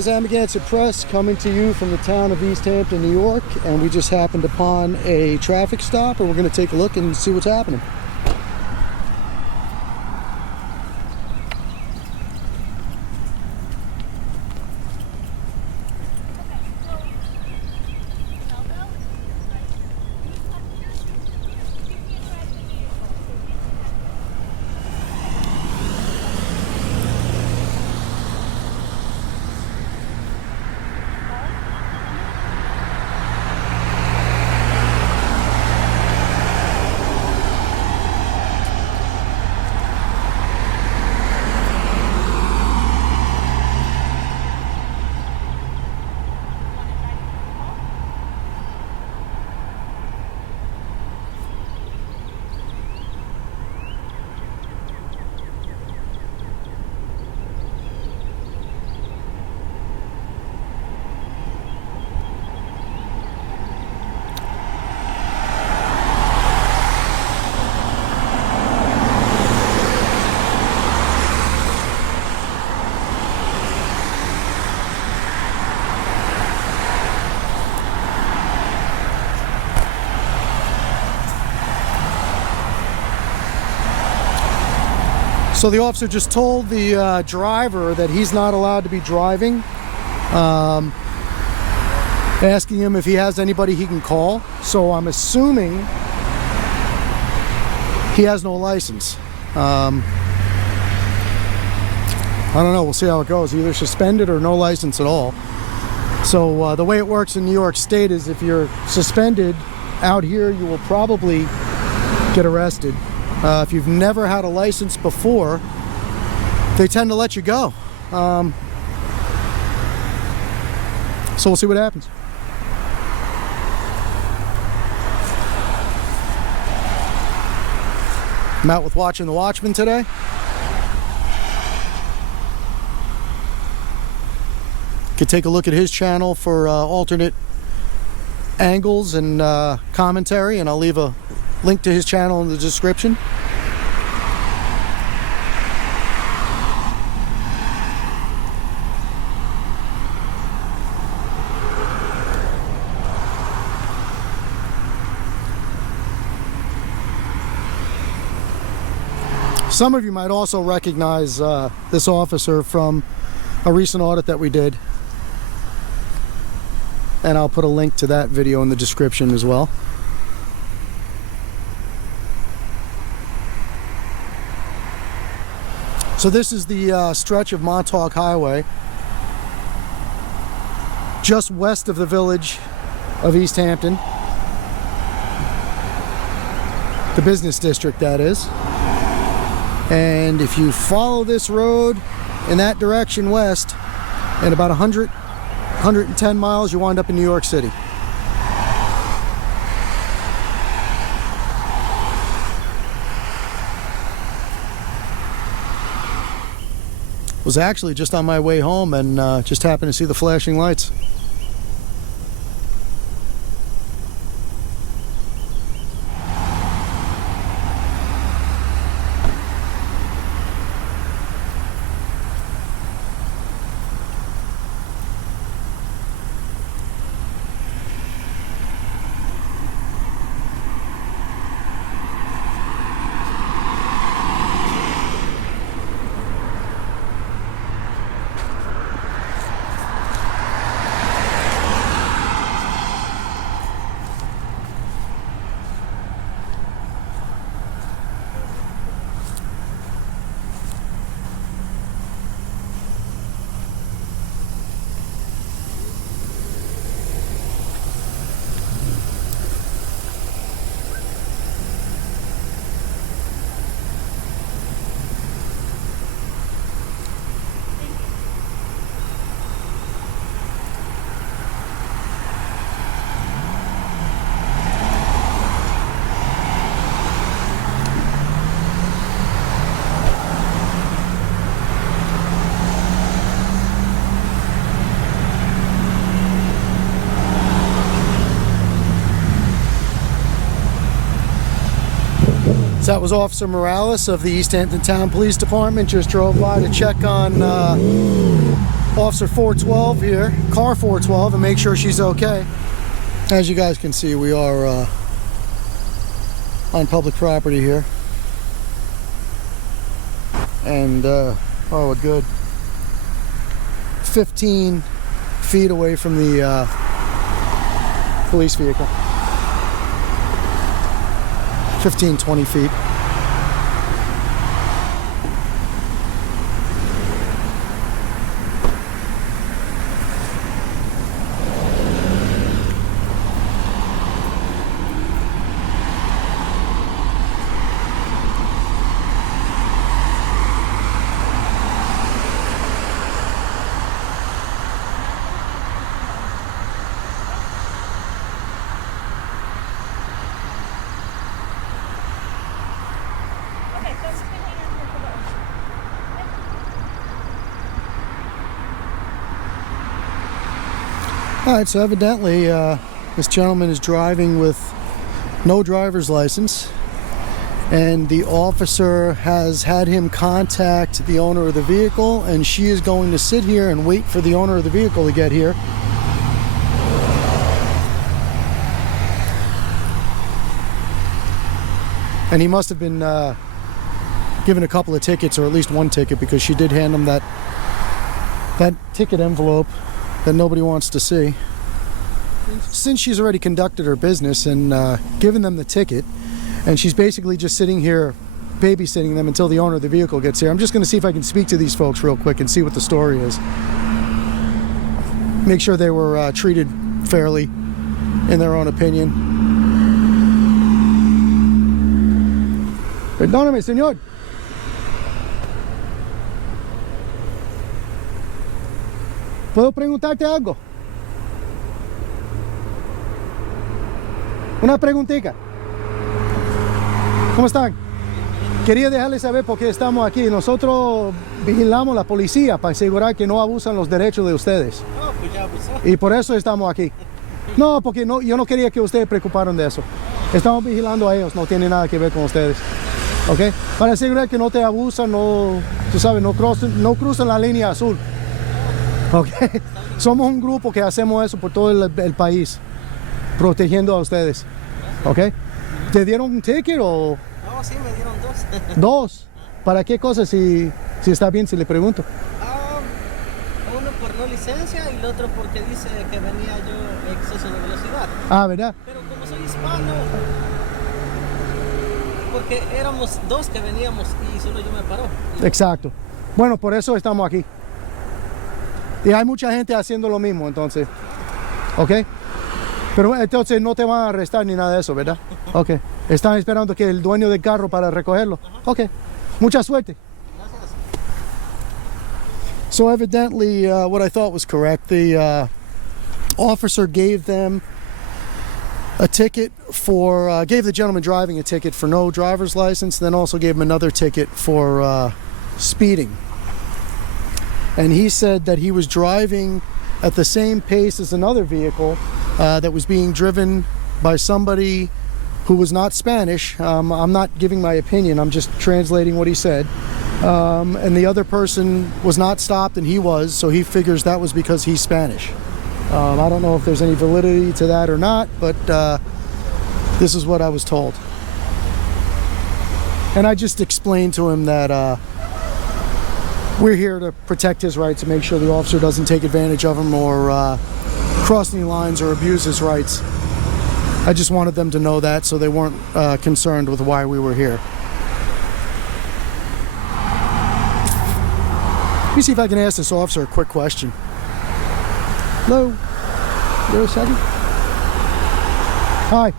guys, Amagansett Press coming to you from the town of East Hampton, New York, and we just happened upon a traffic stop and we're going to take a look and see what's happening. So the officer just told the driver that he's not allowed to be driving, asking him if he has anybody he can call. So I'm assuming he has no license. I don't know, we'll see how it goes. Either suspended or no license at all. So the way it works in New York State is if you're suspended out here, you will probably get arrested. If you've never had a license before, they tend to let you go. So we'll see what happens. I'm out with watching the Watchmen today. You could take a look at his channel for alternate angles and commentary, and I'll leave a link to his channel in the description. Some of you might also recognize this officer from a recent audit that we did, and I'll put a link to that video in the description as well. So this is the stretch of Montauk Highway, just west of the village of East Hampton, the business district that is. And if you follow this road in that direction west, in about 110 miles, you wind up in New York City. Was actually just on my way home and just happened to see the flashing lights. So that was Officer Morales of the East Hampton Town Police Department. Just drove by to check on Officer 412 here, car 412, and make sure she's okay. As you guys can see, we are on public property here. And, oh, a good 15 feet away from the police vehicle. 15, 20 feet. Alright, so evidently this gentleman is driving with no driver's license, and the officer has had him contact the owner of the vehicle, and she is going to sit here and wait for the owner of the vehicle to get here. And he must have been given a couple of tickets, or at least one ticket, because she did hand him that ticket envelope that nobody wants to see. Since she's already conducted her business and given them the ticket, and she's basically just sitting here babysitting them until the owner of the vehicle gets here, I'm just going to see if I can speak to these folks real quick and see what the story is. Make sure they were treated fairly in their own opinion. Perdóname, señor. ¿Puedo preguntarte algo? Una preguntita. ¿Cómo están? Quería dejarles saber por qué estamos aquí. Nosotros vigilamos la policía para asegurar que no abusan los derechos de ustedes. No, pues ya abusó. Y por eso estamos aquí. No, porque no, yo no quería que ustedes preocuparan de eso. Estamos vigilando a ellos, no tiene nada que ver con ustedes. ¿Ok? Para asegurar que no te abusan, no, tú sabes, no cruzan la línea azul. ¿Ok? Somos un grupo que hacemos eso por todo el país, protegiendo a ustedes. ¿Ok? ¿Te dieron un ticket o...? No, sí, me dieron dos. ¿Dos? ¿Para qué cosa, si está bien, si le pregunto? Uno por no licencia y el otro porque dice que venía yo exceso de velocidad. Ah, ¿verdad? Pero como soy hispano, porque éramos dos que veníamos y solo yo me paró. Exacto. Bueno, por eso estamos aquí. Y hay mucha gente haciendo lo mismo, entonces. ¿Ok? Pero entonces no te van a arrestar ni nada de eso, ¿verdad? Ok. Están esperando que el dueño del carro para recogerlo. Ok. Mucha suerte. Gracias. So evidently, what I thought was correct. The officer gave them a ticket for, gave the gentleman driving a ticket for no driver's license, then also gave him another ticket for speeding. And he said that he was driving at the same pace as another vehicle that was being driven by somebody who was not Spanish. I'm not giving my opinion, I'm just translating what he said. And the other person was not stopped and he was, so he figures that was because he's Spanish. I don't know if there's any validity to that or not, but this is what I was told. And I just explained to him that we're here to protect his rights, to make sure the officer doesn't take advantage of him or cross any lines or abuse his rights. I just wanted them to know that so they weren't concerned with why we were here. Let me see if I can ask this officer a quick question. Hello? There a second? Hi.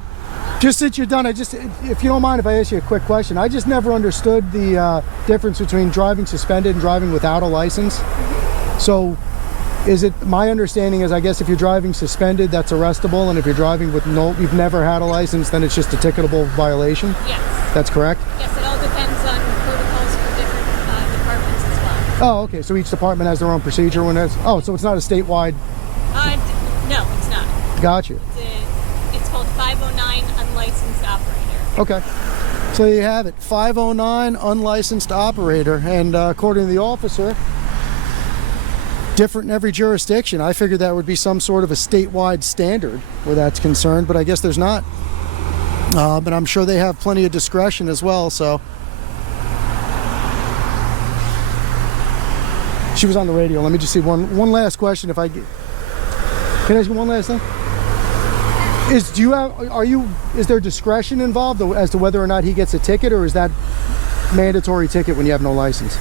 Just since you're done, if you don't mind if I ask you a quick question, I just never understood the difference between driving suspended and driving without a license. So, is it, my understanding is, I guess if you're driving suspended, that's arrestable, and if you're driving with you've never had a license, then it's just a ticketable violation? Yes. That's correct? Yes, it all depends on protocols for different departments as well. Oh, okay, so each department has their own procedure when it's, oh, so it's not a statewide? No, it's not. Got you. It's called 509 unlicensed operator. Okay. So there you have it, 509 unlicensed operator, and according to the officer, different in every jurisdiction. I figured that would be some sort of a statewide standard where that's concerned, but I guess there's not. But I'm sure they have plenty of discretion as well, so. She was on the radio. Let me just see one last question. If I can I ask you one last thing? Is there discretion involved as to whether or not he gets a ticket, or is that mandatory ticket when you have no license?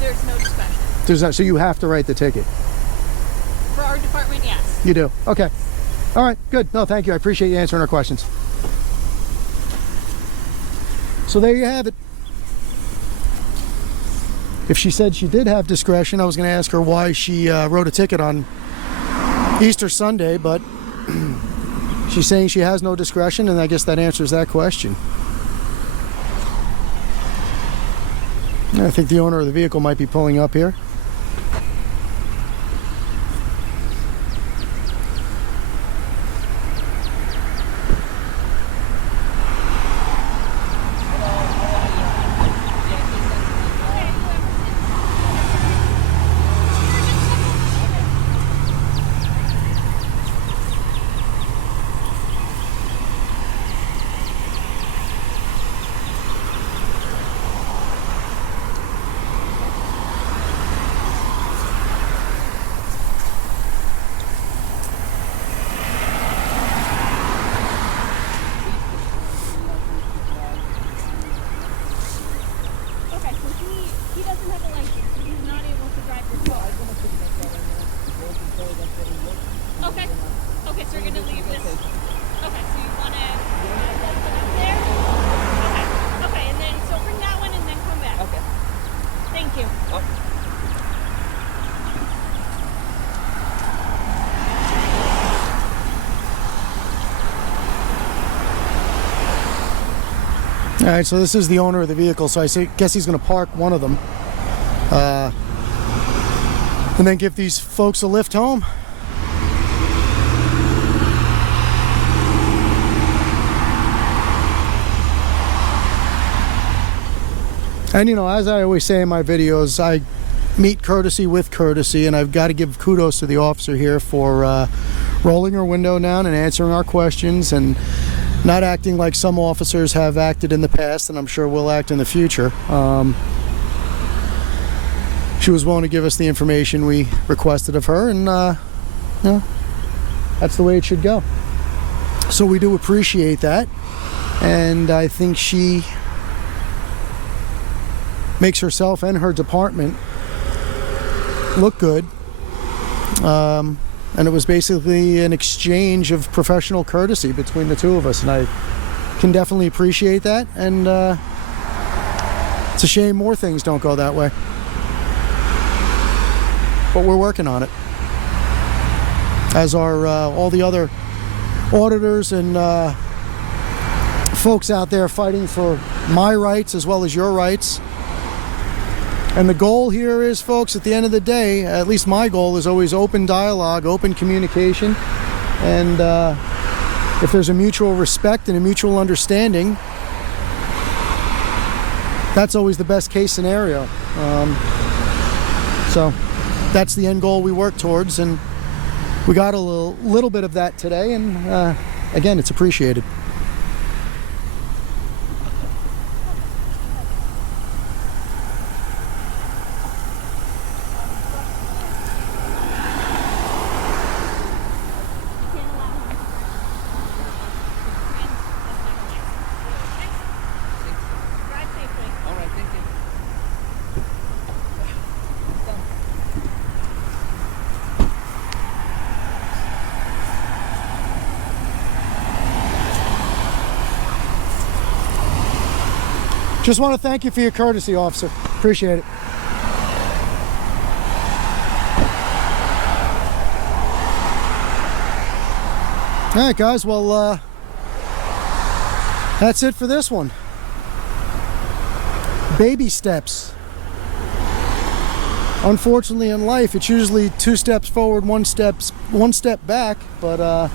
There's no discretion. There's not, so you have to write the ticket? For our department, yes. You do? Okay. All right, good. No, thank you. I appreciate you answering our questions. So there you have it. If she said she did have discretion, I was going to ask her why she wrote a ticket on Easter Sunday, but she's saying she has no discretion, and I guess that answers that question. I think the owner of the vehicle might be pulling up here. Okay, so you're going to leave this. Okay, so you want to put it there? Okay, and then so bring that one and then come back. Okay. Thank you. Oh. All right, so this is the owner of the vehicle, so I guess he's going to park one of them and then give these folks a lift home. And you know, as I always say in my videos, I meet courtesy with courtesy, and I've got to give kudos to the officer here for rolling her window down and answering our questions and not acting like some officers have acted in the past, and I'm sure will act in the future. She was willing to give us the information we requested of her, and you know, that's the way it should go. So we do appreciate that, and I think she makes herself and her department look good. And it was basically an exchange of professional courtesy between the two of us, and I can definitely appreciate that. And it's a shame more things don't go that way, but we're working on it, as are all the other auditors and folks out there fighting for my rights as well as your rights. And the goal here is, folks, at the end of the day, at least my goal is always open dialogue, open communication, and if there's a mutual respect and a mutual understanding, that's always the best case scenario. So that's the end goal we work towards, and we got a little bit of that today, and again, it's appreciated. Just want to thank you for your courtesy, officer. Appreciate it. All right, guys. Well, that's it for this one. Baby steps. Unfortunately, in life, it's usually 2 steps forward, 1 step back. But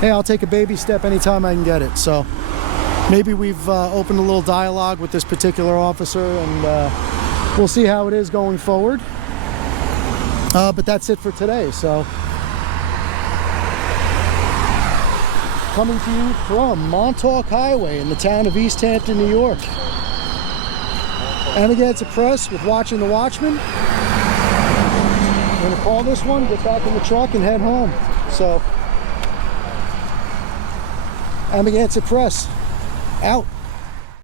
hey, I'll take a baby step anytime I can get it. So maybe we've opened a little dialogue with this particular officer, and we'll see how it is going forward. But that's it for today. So, coming to you from Montauk Highway in the town of East Hampton, New York. Amagansett Press with Watching the Watchmen. I'm going to call this one, get back in the truck, and head home. So, Amagansett Press, out.